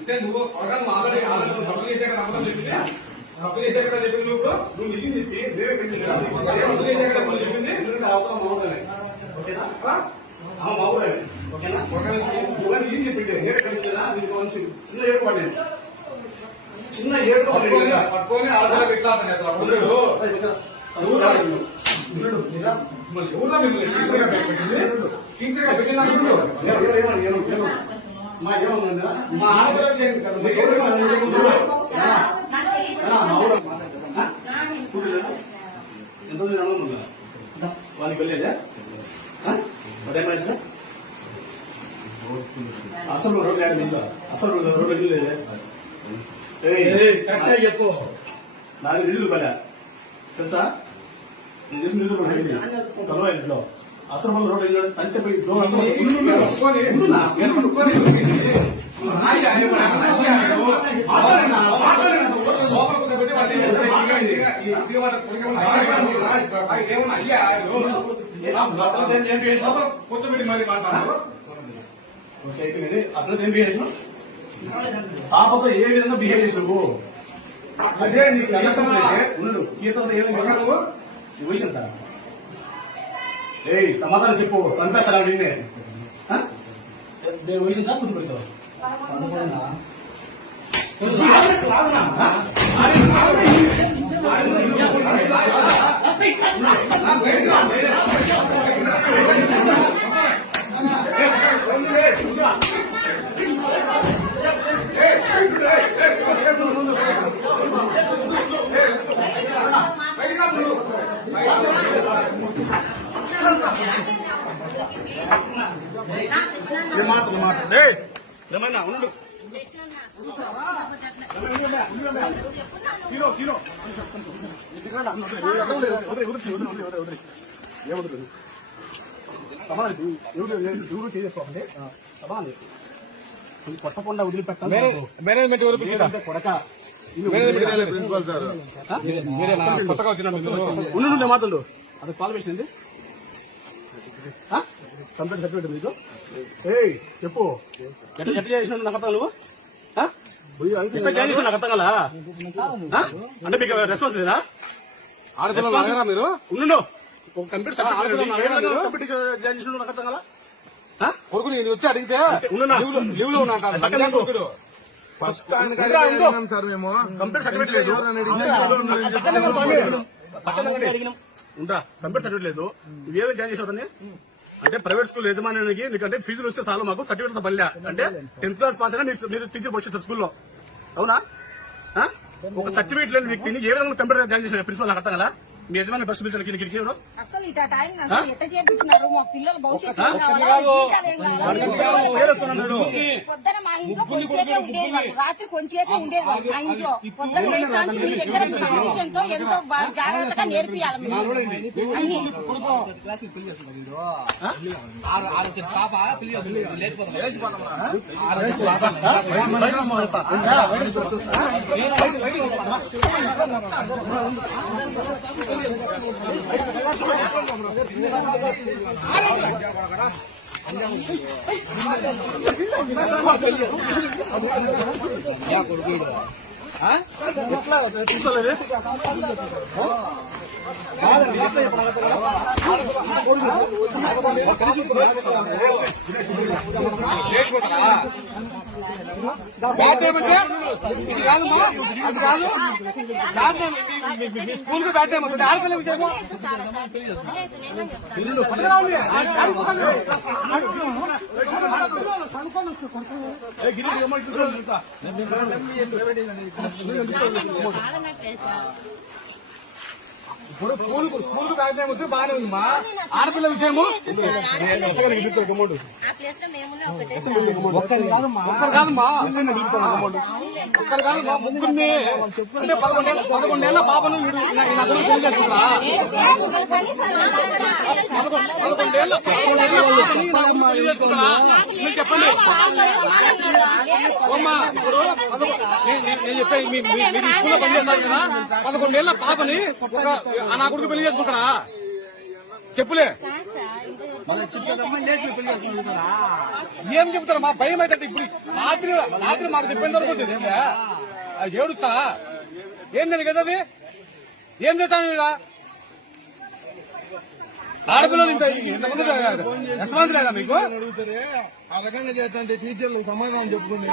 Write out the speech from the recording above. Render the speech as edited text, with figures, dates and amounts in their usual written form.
అంటే నువ్వు ఆల్రెడీ తప్పు చేసే కదా అబద్ధం చెప్పింది తప్పు చేసే కదా చెప్పింది నువ్వు మిషన్ ఇచ్చి వేరే పెట్టింది తప్పు చేసే కదా చెప్పింది ఓకేనా మావులే ఓకేనా ఏం చెప్పింది చిన్న ఏర్పాటు చిన్న ఏర్పాటు పట్టుకొని ఆధార పెట్టాలి మా ఆడపిల్లలు ఎంత వాళ్ళకి వెళ్ళేదా అసలు రోడ్డు అసలు రోడ్డు వెళ్ళలేదే చెప్పు నాకు ఇల్లు పడా తెలుసా నేను చేసిన ఇల్లు కూడా ఇంట్లో అసలు మన రోడ్డు వెళ్ళాడు అంతే కొత్తబెట్టి మరి మాట్లాడు అట్లా ఏం బిహేవ్ చేసినావు పాపతో ఏ విధంగా బిహేవ్ చేసినావు అదే నీకు ఉన్నాడు ఈతో ఏమైనా వయసంతా ఏయ్ సమాధానం చెప్పు సంపేస్తారా నిన్నే వయసుందా గుర్తుపెడతావు ఏమైనా ఉండు ఎవరు చేసుకోవాలంటే సమానం కొట్టకుండా వదిలిపెట్టాలి మేనేజ్మెంట్ కొడక ఉండు మాటలు అది క్వాలిఫికేషన్ కంప్లీట్ సర్టిఫికేట్ మీకు ఏయ్ చెప్పు ఎట్లా చేసిన నాకు అర్థం నువ్వు నాకు అర్థం కదా అంటే మీకు రెస్పాన్స్ లేదా మీరు ఉండు కంప్యూటర్ నాకు అర్థం కదా కొడుకు నేను వచ్చి అడిగితే లీవ్ లో ఉన్నా సార్ మేము కంప్యూటర్ సర్టిఫికేట్ లేదు ఉంటా కంప్యూటర్ సర్టిఫికేట్ లేదు నువ్వేదో జాయిన్ చేసావు అంటే ప్రైవేట్ స్కూల్ యజమానికి నీకంటే ఫీజులు వస్తే చాలు మాకు సర్టిఫికేట్ పనిలే అంటే 10th క్లాస్ పాస్ అయినా మీరు టీచర్ వచ్చేస్తారు స్కూల్లో అవునా ఒక సర్టిఫికేట్ లేని వ్యక్తిని ఏ విధంగా కంప్యూటర్ జాయిన్ చేసిన ప్రిన్సిపల్ నాకు అర్థం కదా మీ యజమాని బస్సు పిలిచారు కిరికిరు రాత్రి కొంచెంసేపు ఉండేది మా ఇంట్లో ఎంతో జాగ్రత్తగా నేర్పియాలి ఎట్లా తీసుకోలేదు బ్యాడ్ టైం అంటే ఇది కాదమ్మా, అది కాదు. బ్యాడ్ టైం మీ స్కూల్ కి బ్యాడ్ టైం అవుతుంది. ఆడపిల్ల విషయమో ఇప్పుడు స్కూల్ కు బ్యాడ్ టైం వస్తే బాగానే ఉందమ్మా. ఆడపిల్ల విషయము ఒక్కరు కాదమ్మా, ఒక్కరు కాదమ్మా, ముగ్గురిని అంటే 11 పాపను నా కొడుకు పెళ్లి చేసుకుంటా. 11 పాపని నా కొడుకు పెళ్లి చేసుకుంటా. మీరు చెప్పండి అమ్మా. ఇప్పుడు నేను చెప్పాను, మీరు స్కూల్లో పనిచేస్తారు కదా, 11 పాపని నా కొడుకు పెళ్లి చేసుకుంటారా? చెప్పులే ఏం చెప్తారా? మా భయం అయితే ఇప్పుడు రాత్రి మాకు చెప్పింది వరకు ఏడుస్తా. ఏందని కదా అది? ఏం చేస్తాను ఇలా? ఆడపిల్లలు ఇంతమంది రెస్పాన్స్ లేదా మీకు? అడుగుతారే ఆ రకంగా చేస్తా టీచర్లు సమాధానం చెప్పుకునే